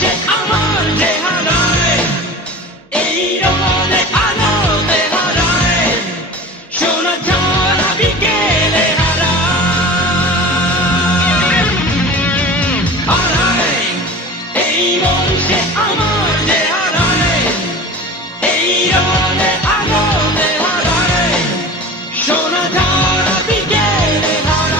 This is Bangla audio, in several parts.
সে আমার যে হারায়, এই রোদে আলোতে হারায়, সোনা ঝরা বিকেলে হারায়, হারায় এই মন সে আমার যে হারায়, এই রোদে আলোতে হারায়, সোনা ঝরা বিকেলে হারায়।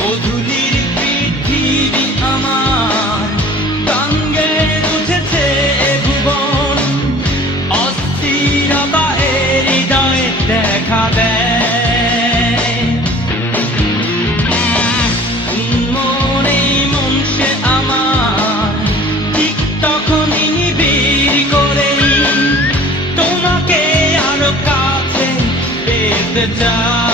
গোধূলির পৃথিবী আমার, গাঙ্গে উঠেছে ভুবন, অস্থিরতা হৃদয়ে দেখা দেয়, মনে মন সে আমার ঠিক তখনই নিবিড় করেই তোমাকে আরো কাছে পেতে চায়।